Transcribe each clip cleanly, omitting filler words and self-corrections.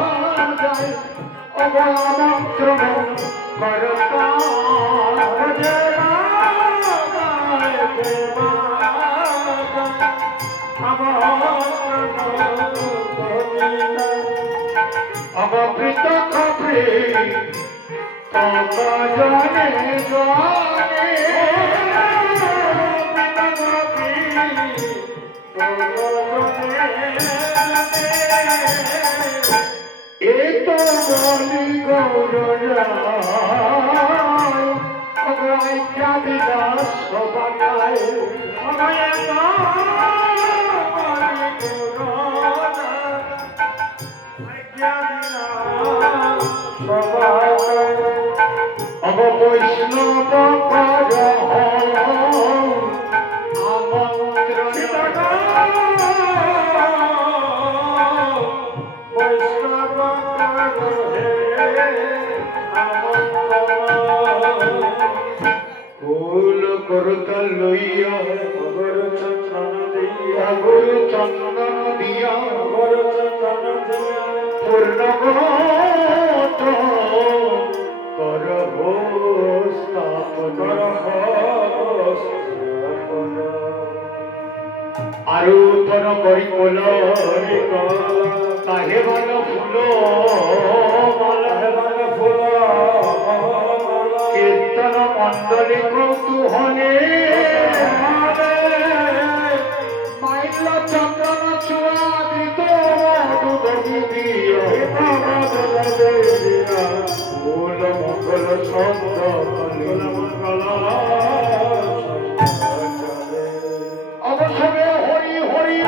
বাজায় অবমন্ত্রণ করতা অমৃত খবরে তবা জানে জানে এ তো বলি গৌরায় বিলাস সবাই অব বৈষ্ণব কর আমন্ত্রণ বৈষ্ণব ফুল করতল লইয়া অগর চন্দন দিয়া পূর্ণ করব স্থাপন আরো তন করিকল কাহে ভাল ফুল কীর্তন মণ্ডলী কৌতূহলে মাইল চন্দন চুয়াদিত মূল মঙ্গল ছন্দ অবসরে হরি হরি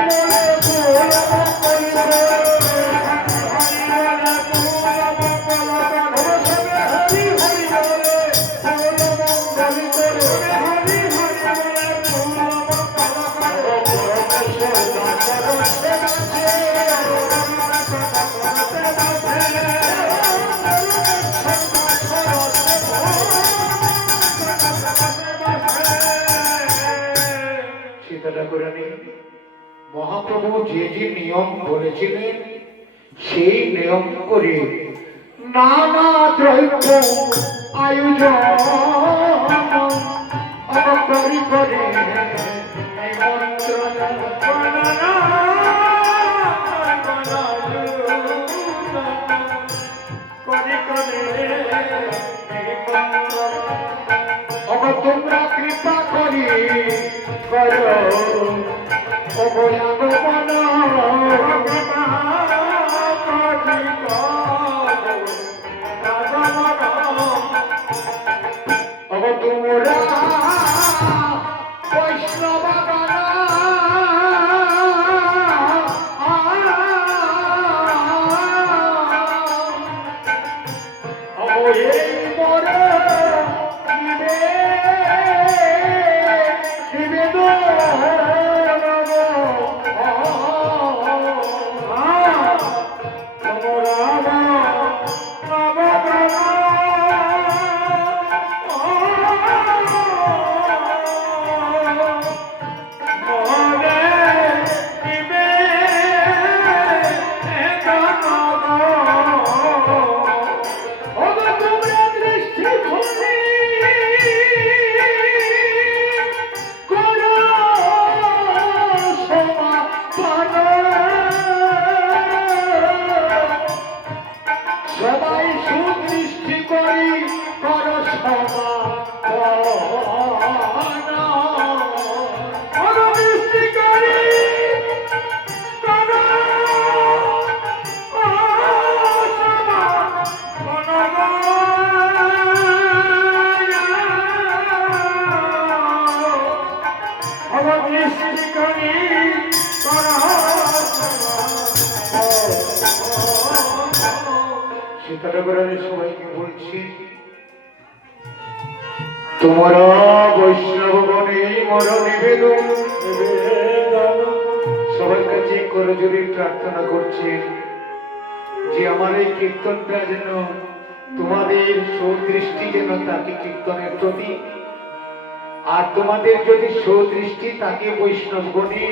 মহাপ্রভু যে যে নিয়ম বলেছিলেন সেই নিয়ম করে নানা দ্রব্য আয়োজন করি করে তোমরা কৃপা করি করো তোমরা বৈষ্ণব সবাইকে বলছি তোমরা বৈষ্ণব গণে মর নিবেদন সবার কাছে করজোড়ে প্রার্থনা করছেন যে আমার এই কীর্তনটা যেন তোমাদের সুদৃষ্টি যেন তাকে কীর্তনের প্রতি, আর তোমাদের যদি সুদৃষ্টি তাকে বৈষ্ণব গণে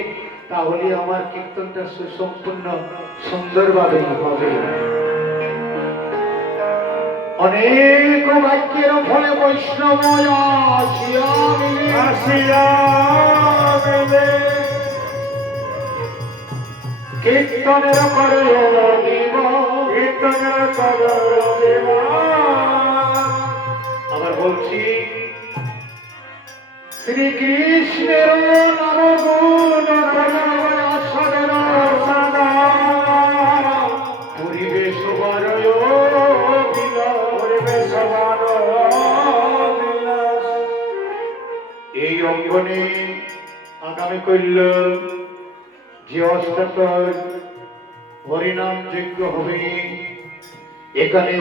তাহলে আমার কীর্তনটা সুসম্পূর্ণ সুন্দরভাবে হবে। অনেক বাক্যের ফলে বৈষ্ণব আসিয়া মিলে কীর্তনের করে কীর্তনের করে আবার বলছি শ্রীকৃষ্ণের নাম গুণ সাধন পরিবেশ এই অঙ্গনে আগামী কল্য যে অষ্টাদশ হরিনাম যজ্ঞ হবে এখানে